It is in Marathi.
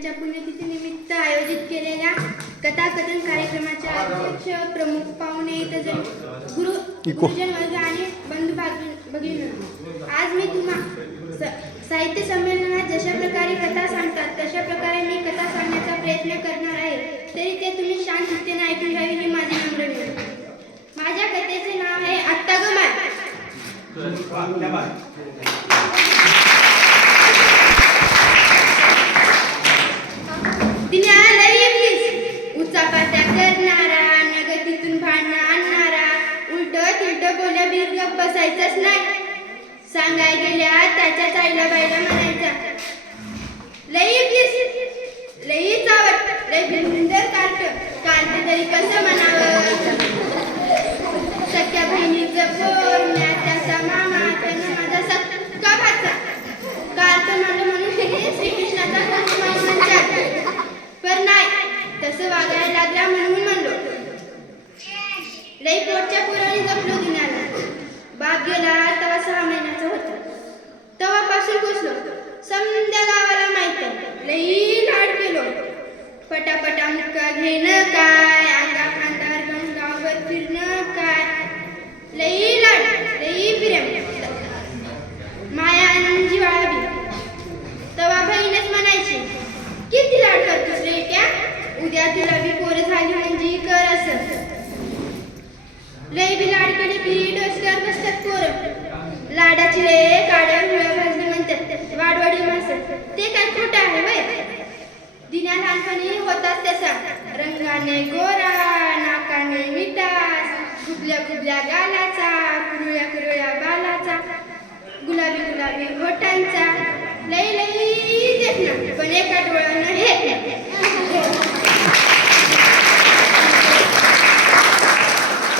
यांच्या पुण्यतिथीनिमित्त आयोजित केलेल्या कथाकथन कार्यक्रमाचे अध्यक्ष प्रमुख पाहुणे गुरुजन वर्ग आणि बंधू भगिनींनो, आज मी साहित्य संमेलनात जशा प्रकारे कथा सांगतात तशा प्रकारे मी कथा सांगण्याचा प्रयत्न करणार आहे, तरी ते तुम्ही शांततेने ऐकून घ्यावी ही माझी नम्र विनंती. माझ्या कथेचे नाव आहे आत्ता ग माय. उचापात्या करणारा, नगतीतून भांडणं आणणारा, उलट तिलट बोल्या बीर गप बसायचंच नाही. सांगाय गेल्या त्याच्याच आईला बाईला म्हणायचा, लई इबलीस, लई चावट, लई भिंडर कार्ट तरी कसं म्हणावं. सख्या बहिणीचं पोर, म्या त्याचा मामा, त्यानं माझा सक्का भाचा. कार्ट म्हणलं म्हणून श्रीकृष्णाचा म्हणतात, पण नाही तसं वागायला लागला म्हणून म्हणलो. लई पोटच्या पुराणी जपलो दिनाला. बाप गेला तेव्हा 6 महिन्याचा होता. तेव्हापासून घुसलो, समद्या गावाला माहित. लई लाड केलो. पटापटा मुक्का घेणं काय, अंगात अंधार घेऊन गावभर फिरणं काय. लई लाड, लई प्रेम, माया आणि जिव्हाळा बी. तेव्हा बहीणच म्हणायची, किती लाड करतोस रे त्या, उद्या तुला बी पोरं झाली म्हणजे कर असं. लई बी लाड केली की डोसक्यावर बसतात पोरं. लाडाची लय काड्यावर मुळ्या भाजली म्हणतात वाडवाडी माणसं. ते काय खोटं आहे वय. दिन्या लहानपणी होताच तसा, रंगाने गोरा, नाकाने मिठास, गुबल्या गुबल्या गालाचा, कुरळ्या कुरळ्या बालाचा, गुलाबी गुलाबी होटांचा. लई लई देखना, पण एका डोळ्याने